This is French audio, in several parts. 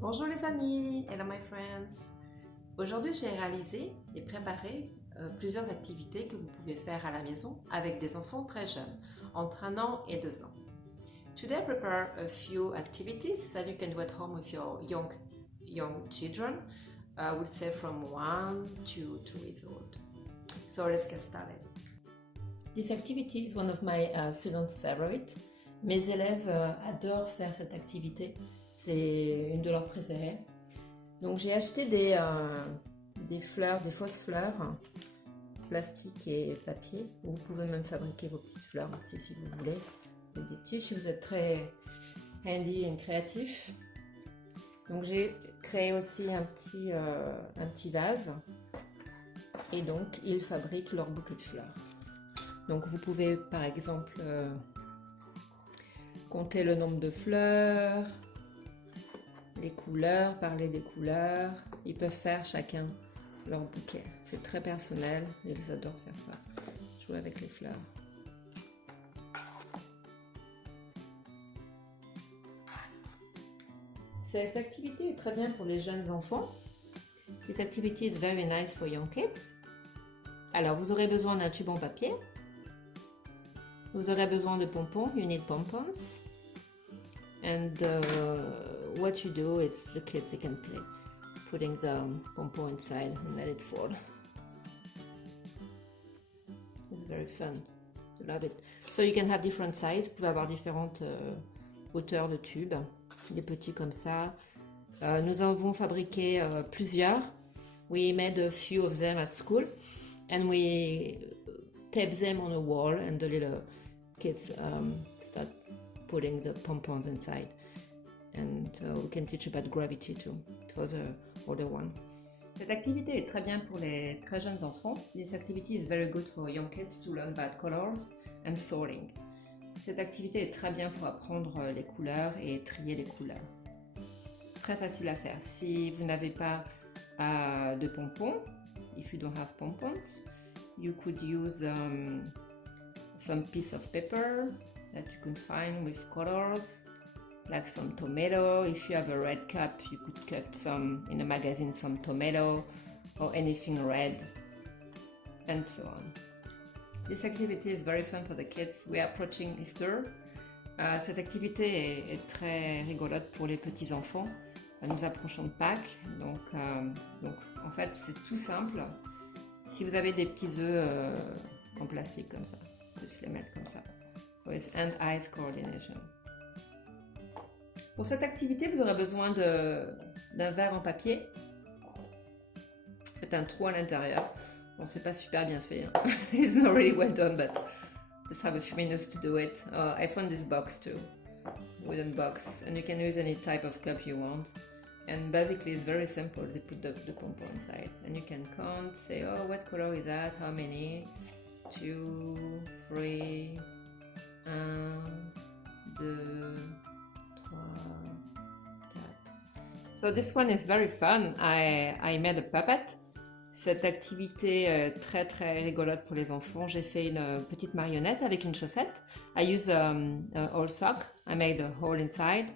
Bonjour les amis, hello my friends. Aujourd'hui j'ai réalisé et préparé plusieurs activités que vous pouvez faire à la maison avec des enfants très jeunes, entre 1 an et 2 ans. Today I prepare a few activities that you can do at home with your young children. I would say from 1 to 2 years old. So let's get started. This activity is one of my students' favorite. Mes élèves adorent faire cette activité. C'est une de leurs préférées. Donc j'ai acheté des fleurs, des fausses fleurs, plastique et papier. Vous pouvez même fabriquer vos petites fleurs aussi si vous voulez. Avec des tiges si vous êtes très handy et créatif. Donc j'ai créé aussi un petit vase. Et donc ils fabriquent leur bouquet de fleurs. Donc vous pouvez par exemple compter le nombre de fleurs, les couleurs, parler des couleurs. Ils peuvent faire chacun leur bouquet. C'est très personnel, ils adorent faire ça. Jouer avec les fleurs. Cette activité est très bien pour les jeunes enfants. This activity is very nice for young kids. Alors, vous aurez besoin d'un tube en papier. Vous aurez besoin de pompons. You need pompons. And what you do is the kids they can play, putting the pompon inside and let it fall. It's very fun. I love it. So you can have different sizes. Vous pouvez avoir différentes hauteurs de tubes, des petits comme ça. Nous avons fabriqué plusieurs. We made a few of them at school, and we tape them on a wall, and the little kids start putting the pompons inside. And we can teach about gravity too. It was a older one. Cette activité est très bien pour les très jeunes enfants. This activity is very good for young kids to learn about colors and sorting. Cette activité est très bien pour apprendre les couleurs et trier les couleurs. Très facile à faire. Si vous n'avez pas de pompons, if you don't have pompons, you could use some piece of paper that you can find with colors, like some tomato. If you have a red cup, you could cut some in a magazine, some tomato or anything red, and so on. This activity is very fun for the kids. We are approaching Easter. Cette activité est très rigolote pour les petits enfants. Nous approchons de Pâques, donc en fait c'est tout simple. Si vous avez des petits œufs en plastique comme ça, juste les mettre comme ça. With hand-eye coordination. Pour cette activité, vous aurez besoin d'un verre en papier. Faites un trou à l'intérieur. Bon, c'est pas super bien fait. Hein. It's not really well done, but just have a few minutes to do it. I found this box too, wooden box, and you can use any type of cup you want. And basically, it's very simple. They put the pompon inside, and you can count. Say, oh, what color is that? How many? 2, 3. 1, 2, 3, 4. So this one is very fun. I made a puppet. Cette activité est très très rigolote pour les enfants. J'ai fait une petite marionnette avec une chaussette. I use a whole sock. I made a hole inside.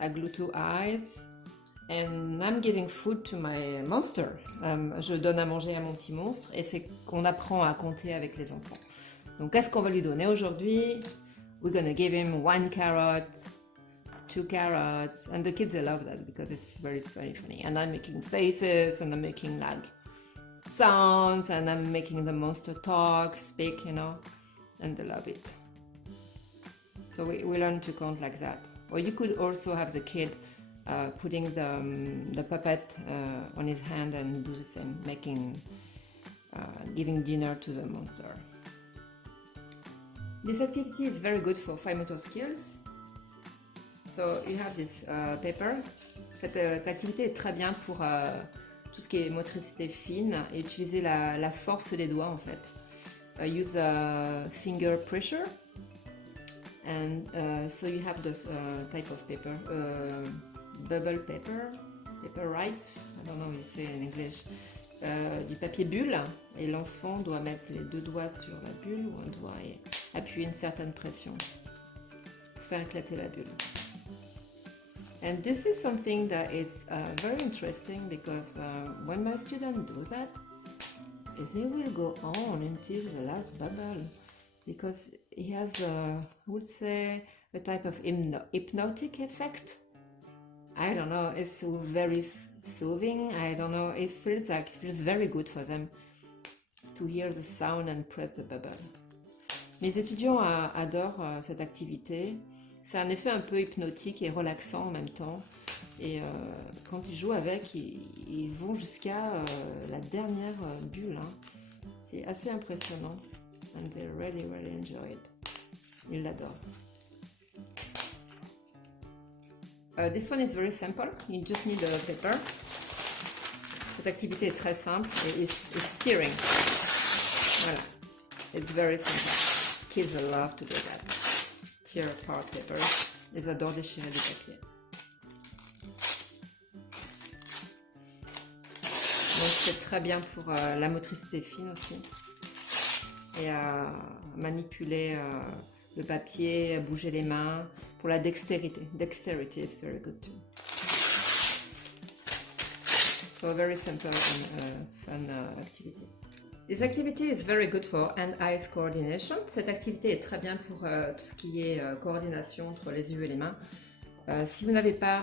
I glue 2 eyes. And I'm giving food to my monster. Je donne à manger à mon petit monstre et c'est qu'on apprend à compter avec les enfants. Donc qu'est-ce qu'on va lui donner aujourd'hui? We're gonna give him 1 carrot, 2 carrots, and the kids they love that because it's very very funny. And I'm making faces and I'm making like sounds and I'm making the monster talk, speak, you know, and they love it. So we learn to count like that. Or you could also have the kid putting the puppet on his hand and do the same, giving dinner to the monster. This activity is very good for fine motor skills. So you have this paper. Cette activité est très bien pour tout ce qui est motricité fine et utiliser la force des doigts en fait. Use finger pressure. And so you have this type of paper, bubble paper, paper ripe. I don't know how you say in English. Du papier bulle et l'enfant doit mettre les 2 doigts sur la bulle ou un doigt et appuyer une certaine pression pour faire éclater la bulle. And this is something that is very interesting because when my students do that, they will go on until the last bubble because he has, I would say, a type of hypnotic effect. I don't know, it's very soothing. I don't know, it feels very good for them to hear the sound and press the bubble. Mes étudiants adorent cette activité. C'est un effet un peu hypnotique et relaxant en même temps. Et quand ils jouent avec, ils vont jusqu'à la dernière bulle. Hein. C'est assez impressionnant. And they really, really enjoy it. Ils l'adorent. This one is very simple. You just need a paper. Cette activité est très simple et is steering. Voilà. It's very simple. Kids love to do that. Tear apart papers. Ils adorent déchirer du papier. Donc c'est très bien pour la motricité fine aussi. Et à manipuler le papier, à bouger les mains. Pour la dextérité. Dexterity is very good too. So a very simple and fun activity. This activity is very good for hand-eye coordination. Cette activité est très bien pour tout ce qui est coordination entre les yeux et les mains. Si vous n'avez pas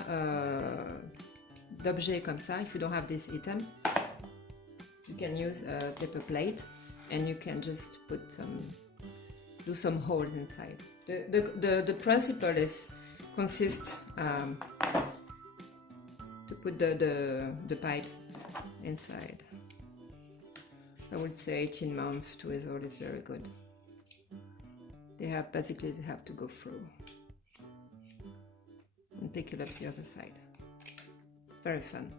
d'objet comme ça, if you don't have this item, you can use a paper plate and you can just put do some holes inside. The principle is consists to put the pipes inside. I would say 18 months to years old is very good. They have to go through and pick it up the other side. It's very fun.